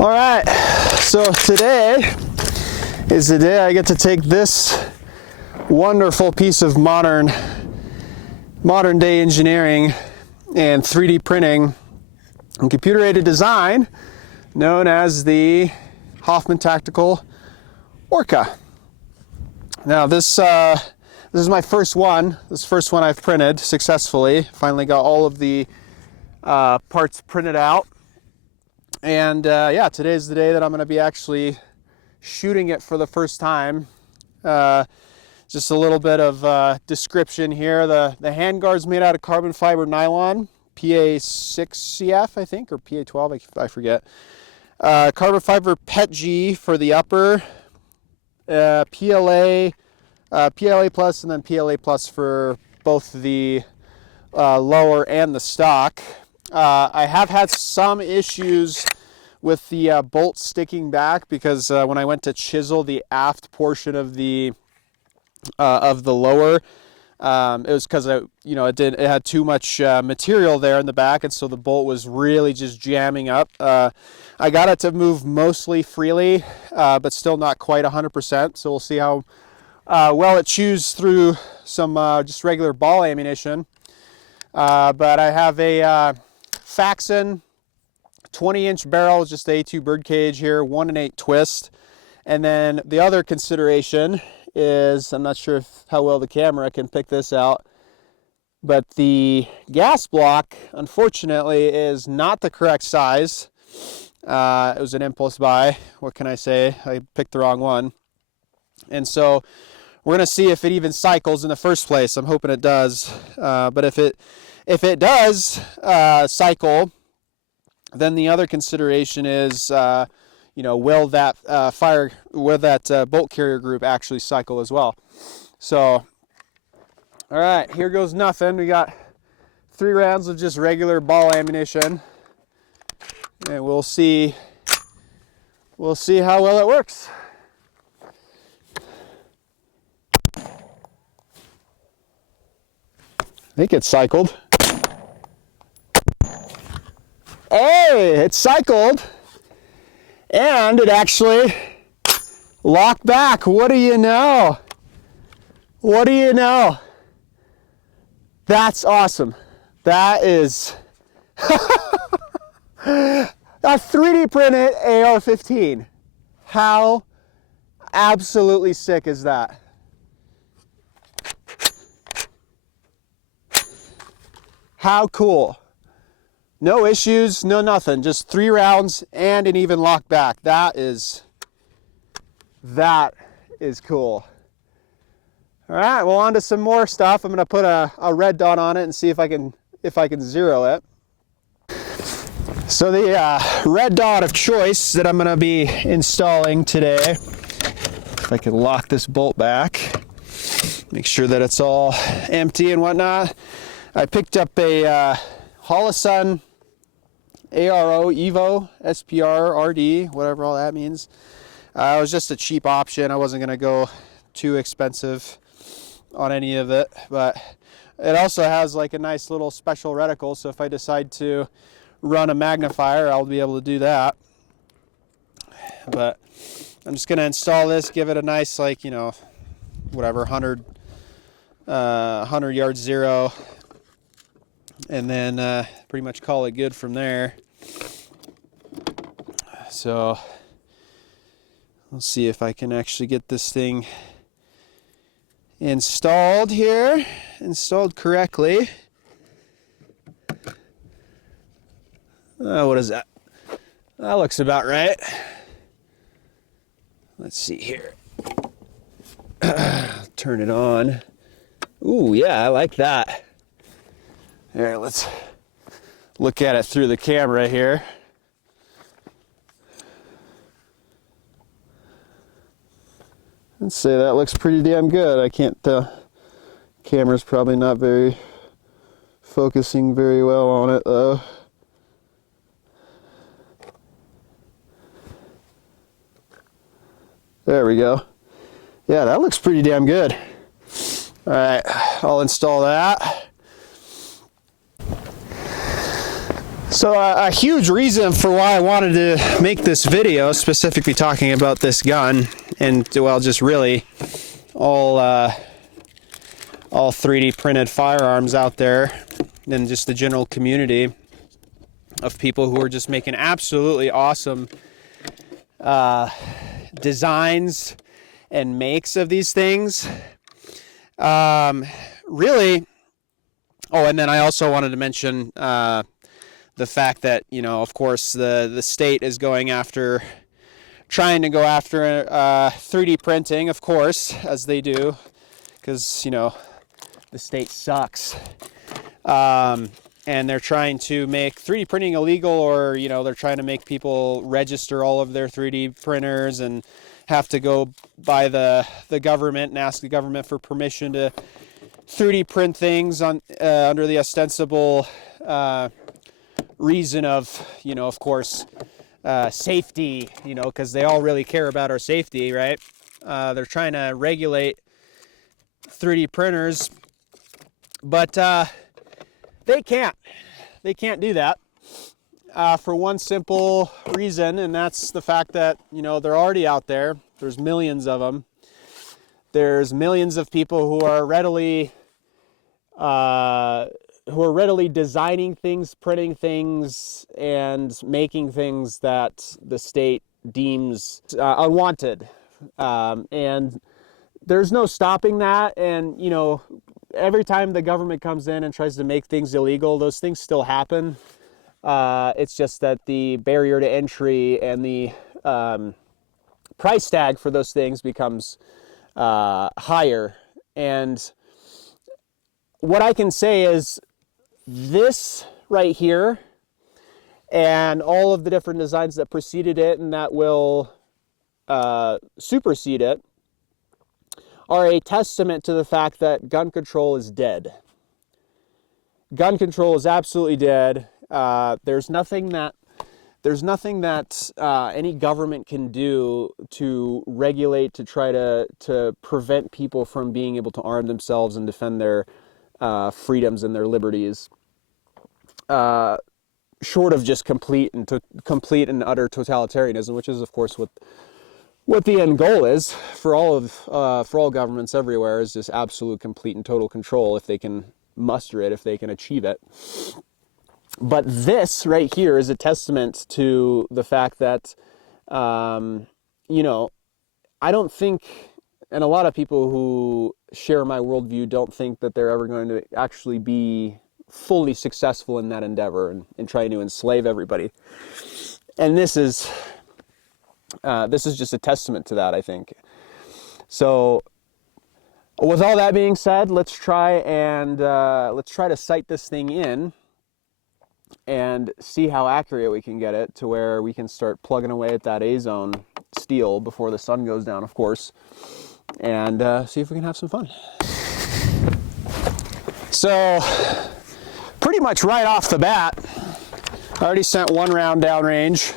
All right, so today is the day I get to take this wonderful piece of modern day engineering and 3D printing and computer-aided design known as the Hoffman Tactical Orca. Now this is my first one. This first one I've printed successfully. Finally got all of the parts printed out. And yeah, today's the day that I'm going to be actually shooting it for the first time. Just a little bit of description here. The handguard's made out of carbon fiber nylon, PA6CF, I think, or PA12, I forget. Carbon fiber PETG for the upper, PLA plus, and then PLA plus for both the lower and the stock. I have had some issues with the bolt sticking back because when I went to chisel the aft portion of the lower, it was because it had too much material there in the back, and so the bolt was really just jamming up. I got it to move mostly freely, but still not quite 100%. So we'll see how well it chews through some just regular ball ammunition. But I have a Faxon 20-inch barrel, just a A2 birdcage here, 1 1/8 twist. And then the other consideration is, I'm not sure how well the camera can pick this out, but the gas block, unfortunately, is not the correct size. It was an impulse buy. What can I say? I picked the wrong one. And so we're going to see if it even cycles in the first place. I'm hoping it does. But if it does cycle, then the other consideration is, will that bolt carrier group actually cycle as well? So, all right, here goes nothing. We got 3 rounds of just regular ball ammunition, and we'll see how well it works. I think it cycled. Hey, it cycled, and it actually locked back. What do you know? What do you know? That's awesome. That is a 3D printed AR-15. How absolutely sick is that? How cool. No issues, no nothing, just 3 rounds and an even lock back. That is cool. All right, well, on to some more stuff. I'm gonna put a red dot on it and see if I can zero it. So the red dot of choice that I'm gonna be installing today, if I can lock this bolt back, make sure that it's all empty and whatnot. I picked up a Holosun ARO Evo SPR RD, whatever all that means. It was just a cheap option. I wasn't going to go too expensive on any of it, but it also has like a nice little special reticle, so if I decide to run a magnifier, I'll be able to do that. But I'm just going to install this, give it a nice, like, whatever, 100 yard zero, and then pretty much call it good from there. So let's see if I can actually get this thing installed correctly. What is that? That looks about right. Let's see here. Turn it on. Ooh, yeah, I like that. Here, let's look at it through the camera here. Let's say that looks pretty damn good. I can't, camera's probably not focusing very well on it though. There we go. Yeah, that looks pretty damn good. All right, I'll install that. So a huge reason for why I wanted to make this video, specifically talking about this gun, and well, just really all 3D printed firearms out there, and just the general community of people who are just making absolutely awesome designs and makes of these things. Really, oh, and then I also wanted to mention the fact that, you know, of course, the state is trying to go after 3D printing, of course, as they do, because, you know, the state sucks. And they're trying to make 3D printing illegal, or, you know, they're trying to make people register all of their 3D printers and have to go by the government and ask the government for permission to 3D print things on under the ostensible reason of, you know, of course, safety, you know, because they all really care about our safety, right? They're trying to regulate 3D printers, but they can't do that for one simple reason, and that's the fact that, you know, they're already out there. There's millions of them. There's millions of people who are readily designing things, printing things, and making things that the state deems unwanted. And there's no stopping that. And, you know, every time the government comes in and tries to make things illegal, those things still happen. It's just that the barrier to entry and the price tag for those things becomes higher. And what I can say is this right here and all of the different designs that preceded it and that will supersede it are a testament to the fact that gun control is dead. Gun control is absolutely dead. There's nothing that any government can do to regulate, to try to prevent people from being able to arm themselves and defend their freedoms and their liberties, short of just complete and utter totalitarianism, which is, of course, what the end goal is for all governments everywhere, is just absolute, complete, and total control, if they can muster it, if they can achieve it. But this right here is a testament to the fact that, you know, I don't think, and a lot of people who share my worldview don't think that they're ever going to actually be fully successful in that endeavor and trying to enslave everybody. And this is just a testament to that, I think. So, with all that being said, let's try to sight this thing in and see how accurate we can get it to where we can start plugging away at that A-zone steel before the sun goes down, of course, and see if we can have some fun. So, pretty much right off the bat, I already sent one round downrange,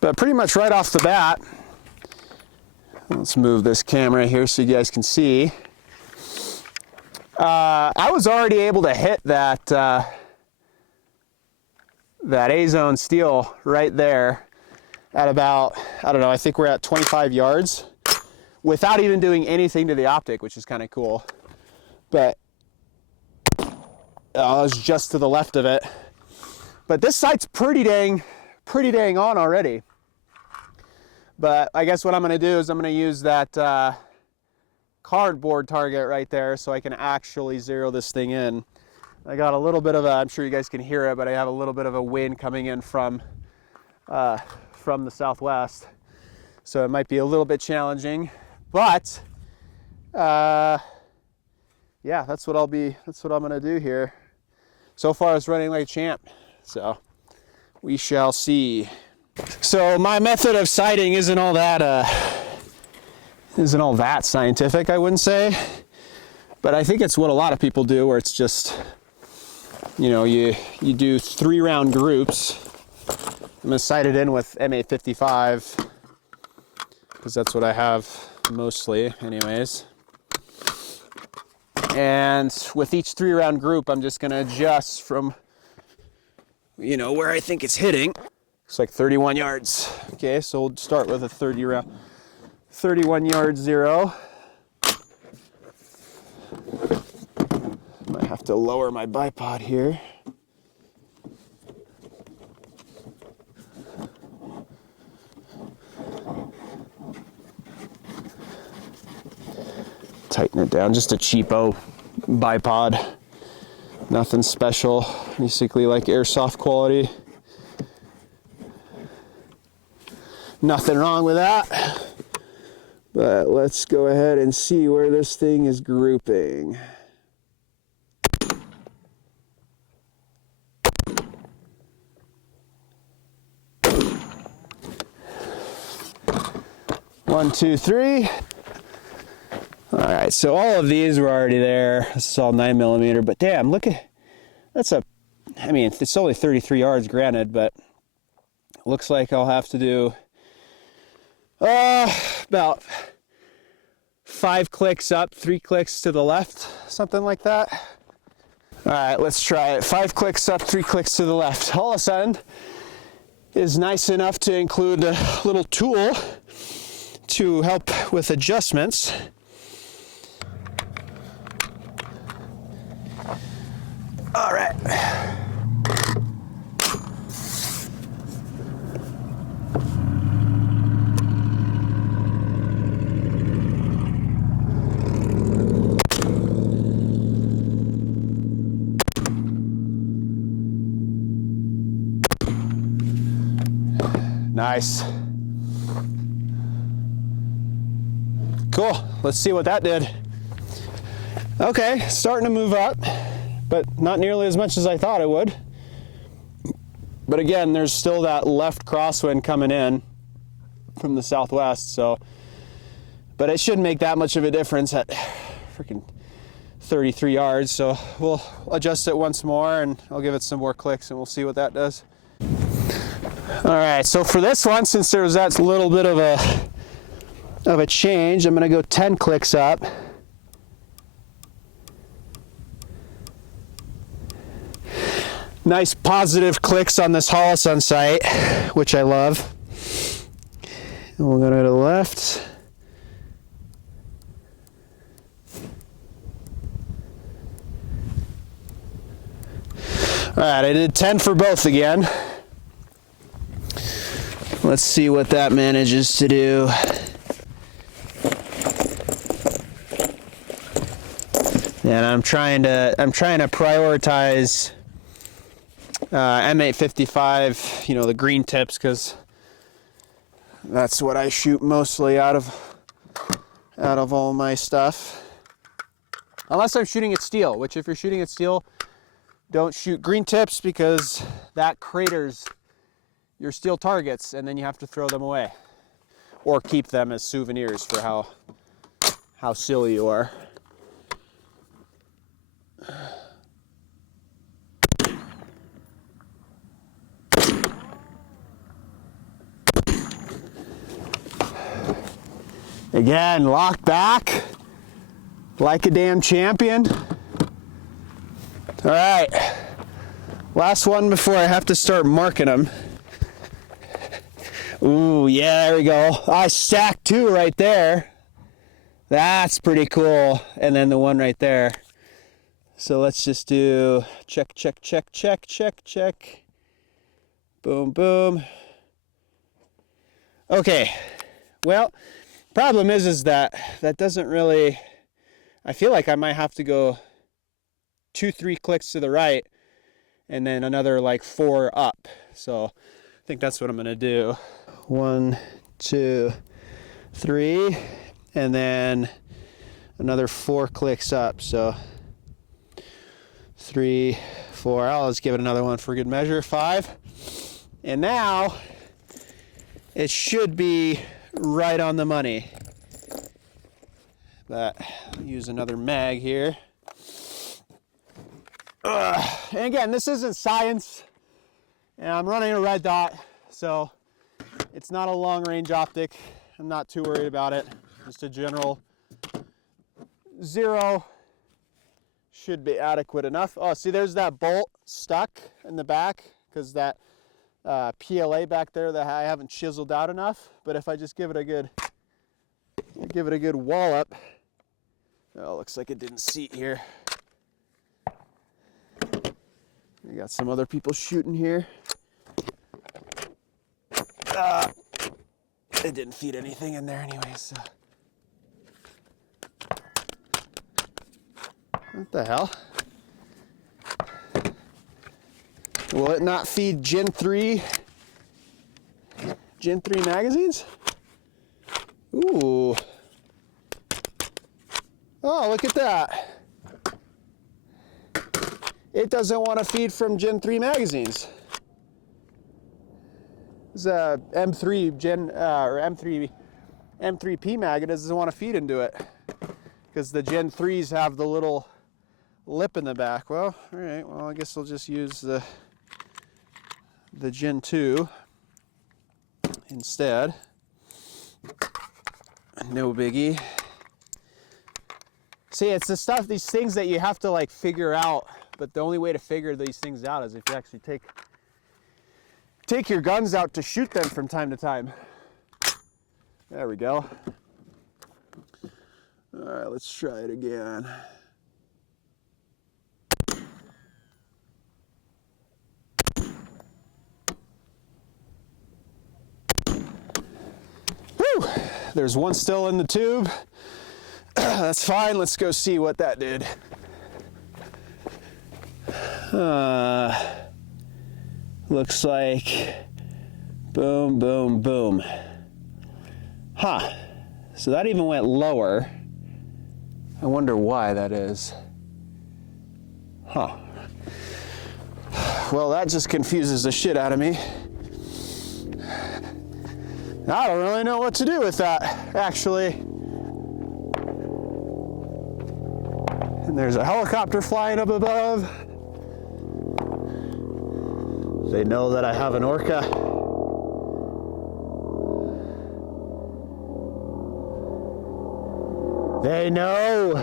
but pretty much right off the bat, let's move this camera here so you guys can see. I was already able to hit that A-zone steel right there at about, I don't know, I think we're at 25 yards without even doing anything to the optic, which is kind of cool. But I was just to the left of it. But this sight's pretty dang on already. But I guess what I'm going to do is I'm going to use that cardboard target right there so I can actually zero this thing in. I got a little bit of I'm sure you guys can hear it, but I have a little bit of a wind coming in from the southwest. So it might be a little bit challenging, but yeah, that's what I'm going to do here. So far it's running like a champ, so we shall see. So my method of sighting isn't all that scientific, I wouldn't say, but I think it's what a lot of people do, where it's just, you know, you do 3-round groups. I'm gonna sight it in with M855 because that's what I have mostly, anyways. And with each 3-round group, I'm just gonna adjust from you know, where I think it's hitting. Looks like 31 yards. Okay, so we'll start with a 31 yard zero. Might have to lower my bipod here. Tighten it down, just a cheapo bipod. Nothing special, basically like airsoft quality. Nothing wrong with that. But let's go ahead and see where this thing is grouping. One, two, three. All right, so all of these were already there. This is all 9mm, but damn, look at, I mean, it's only 33 yards, granted, but it looks like I'll have to do about 5 clicks up, 3 clicks to the left, something like that. All right, let's try it. 5 clicks up, 3 clicks to the left. Hoffman is nice enough to include a little tool to help with adjustments. All right. Nice. Cool. Let's see what that did. Okay, starting to move up, but not nearly as much as I thought it would. But again, there's still that left crosswind coming in from the southwest, so, but it shouldn't make that much of a difference at freaking 33 yards, so we'll adjust it once more and I'll give it some more clicks and we'll see what that does. All right, so for this one, since there was that little bit of a change, I'm gonna go 10 clicks up. Nice positive clicks on this Hoffman sight, which I love. And we'll go to the left. All right, I did 10 for both again. Let's see what that manages to do. And I'm trying to prioritize M855, you know, the green tips, because that's what I shoot mostly out of all my stuff. Unless I'm shooting at steel, which if you're shooting at steel, don't shoot green tips because that craters your steel targets and then you have to throw them away or keep them as souvenirs for how silly you are. Again, lock back like a damn champion. All right, last one before I have to start marking them. Ooh, yeah, there we go. I stacked 2 right there. That's pretty cool. And then the one right there. So let's just do check, check, check, check, check, check. Boom, boom. Okay, well, problem is that doesn't really, I feel like I might have to go 2-3 clicks to the right and then another like 4 up. So I think that's what I'm gonna do. 1, 2, 3, and then another 4 clicks up. So 3, 4, I'll just give it another one for good measure, 5. And now it should be right on the money. But I'll use another mag here. And again, this isn't science, and I'm running a red dot, so it's not a long range optic. I'm not too worried about it. Just a general 0 should be adequate enough. Oh, see, there's that bolt stuck in the back because that PLA back there that I haven't chiseled out enough. But if I just give it a good wallop, oh, looks like it didn't seat here. We got some other people shooting here. It didn't feed anything in there anyway, so. What the hell? Will it not feed Gen 3 magazines? Ooh. Oh, look at that. It doesn't want to feed from Gen 3 magazines. It's a M3 Gen or M3P mag. It doesn't want to feed into it because the Gen 3s have the little lip in the back. Well, all right. Well, I guess I'll just use the Gen 2 instead. No biggie. See, it's the stuff, these things that you have to like figure out. But the only way to figure these things out is if you actually take your guns out to shoot them from time to time. There we go. All right, let's try it again. Whew! There's one still in the tube. That's fine. Let's go see what that did. Looks like boom, boom, boom. Huh. So that even went lower. I wonder why that is. Huh. Well, that just confuses the shit out of me. I don't really know what to do with that, actually. And there's a helicopter flying up above. They know that I have an Orca. They know.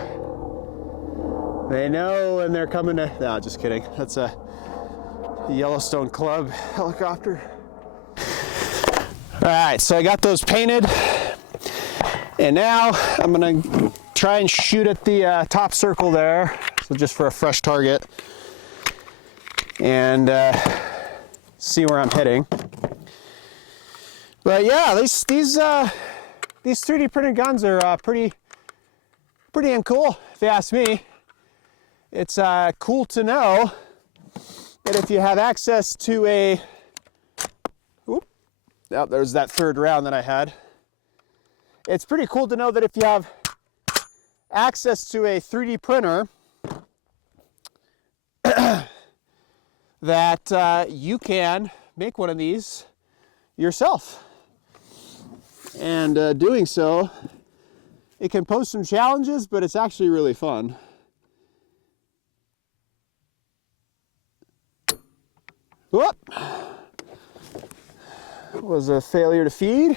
They know, and they're coming to. No, just kidding. That's a Yellowstone Club helicopter. All right, so I got those painted, and now I'm gonna try and shoot at the top circle there. So just for a fresh target, and see where I'm hitting. But yeah, these 3D printed guns are pretty and cool, if you ask me. It's cool to know that if you have access to a, oh, there's that third round that I had. It's pretty cool to know that if you have access to a 3D printer, that you can make one of these yourself. And doing so, it can pose some challenges, but it's actually really fun. Whoop! Was a failure to feed.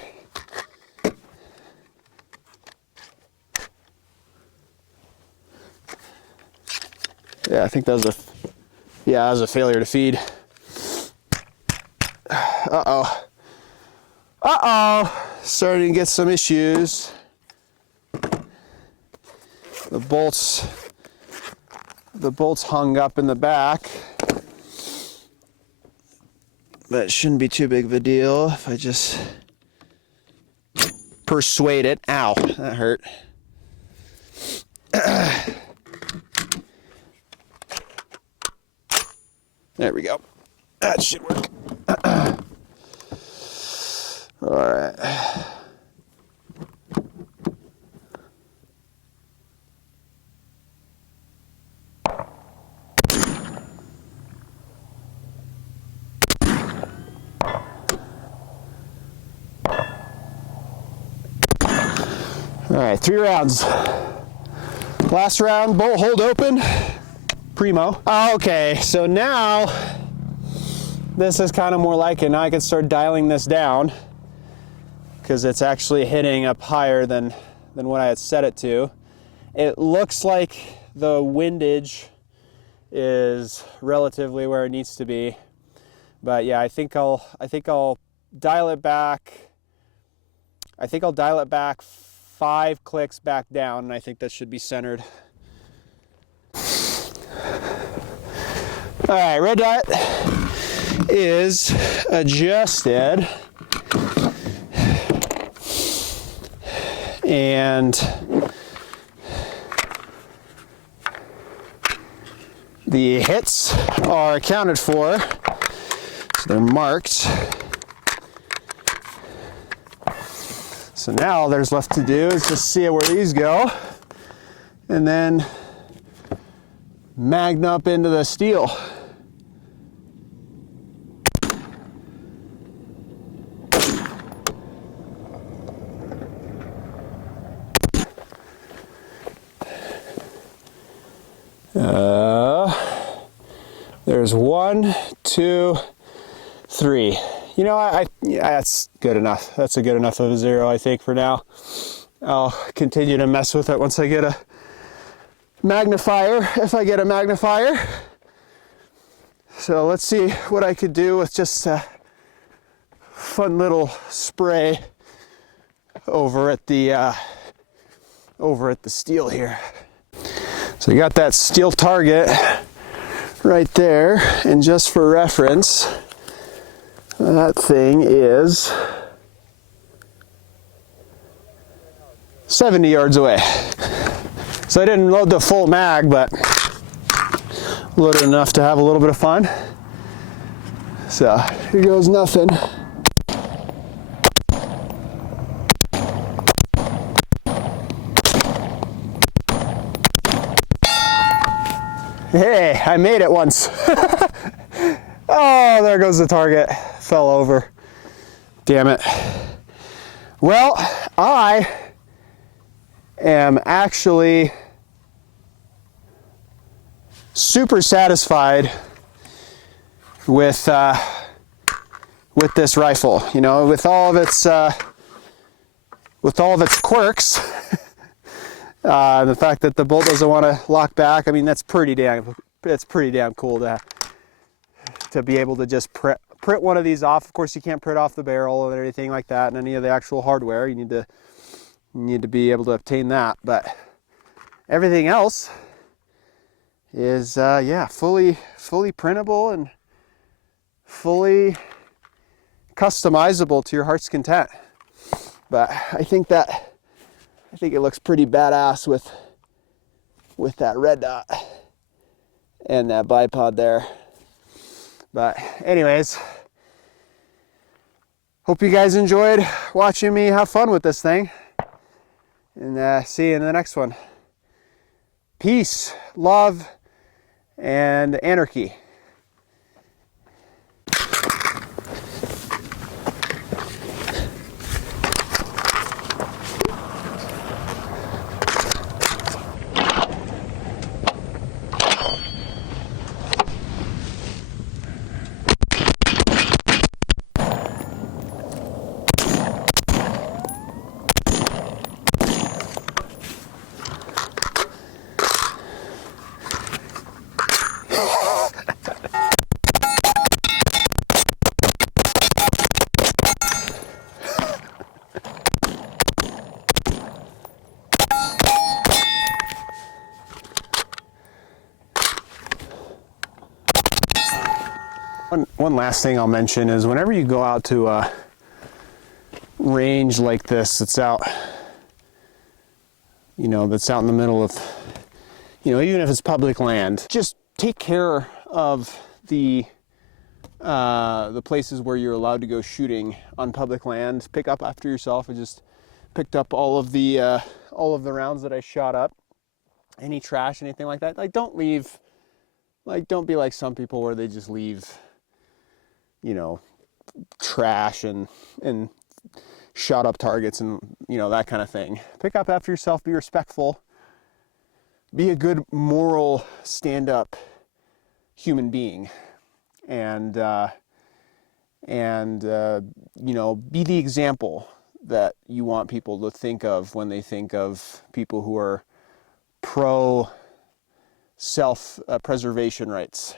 Yeah, I think that was that was a failure to feed. Uh-oh. Uh-oh. Starting to get some issues. The bolts hung up in the back. That shouldn't be too big of a deal if I just persuade it. Ow, that hurt. There we go. That should work. All right. All right, 3 rounds. Last round, bolt hold open. Primo. Okay, so now this is kind of more like it. Now I can start dialing this down because it's actually hitting up higher than what I had set it to. It looks like the windage is relatively where it needs to be, But yeah, I think I'll dial it back. I think I'll dial it back 5 clicks back down, and I think that should be centered. All right, red dot is adjusted, and the hits are accounted for, so they're marked. So now all there's left to do is just see where these go, and then magnet up into the steel. There's 1, 2, 3. You know, yeah, that's good enough. That's a good enough of a 0, I think, for now. I'll continue to mess with it once I get a magnifier, if I get a magnifier. So let's see what I could do with just a fun little spray over at the steel here. So you got that steel target right there, and just for reference, that thing is 70 yards away. So I didn't load the full mag, but loaded enough to have a little bit of fun. So here goes nothing. Hey, I made it once. Oh, there goes the target. Fell over. Damn it. Well, I am actually super satisfied with this rifle. You know, with all of its quirks. The fact that the bolt doesn't want to lock back, I mean, that's pretty damn cool to be able to just print one of these off. Of course, you can't print off the barrel or anything like that, and any of the actual hardware. You need to be able to obtain that. But everything else is yeah, fully printable and fully customizable to your heart's content. But I think it looks pretty badass with that red dot and that bipod there. But anyways, hope you guys enjoyed watching me have fun with this thing, and see you in the next one. Peace, love, and anarchy. One last thing I'll mention is whenever you go out to a range like this that's out, that's out in the middle of, even if it's public land, just take care of the places where you're allowed to go shooting on public land. Pick up after yourself. I just picked up all of the rounds that I shot up. Any trash, anything like that. Don't be like some people where they just leave trash and shot up targets and that kind of thing. Pick up after yourself, be respectful, be a good moral stand-up human being, and be the example that you want people to think of when they think of people who are pro self preservation rights.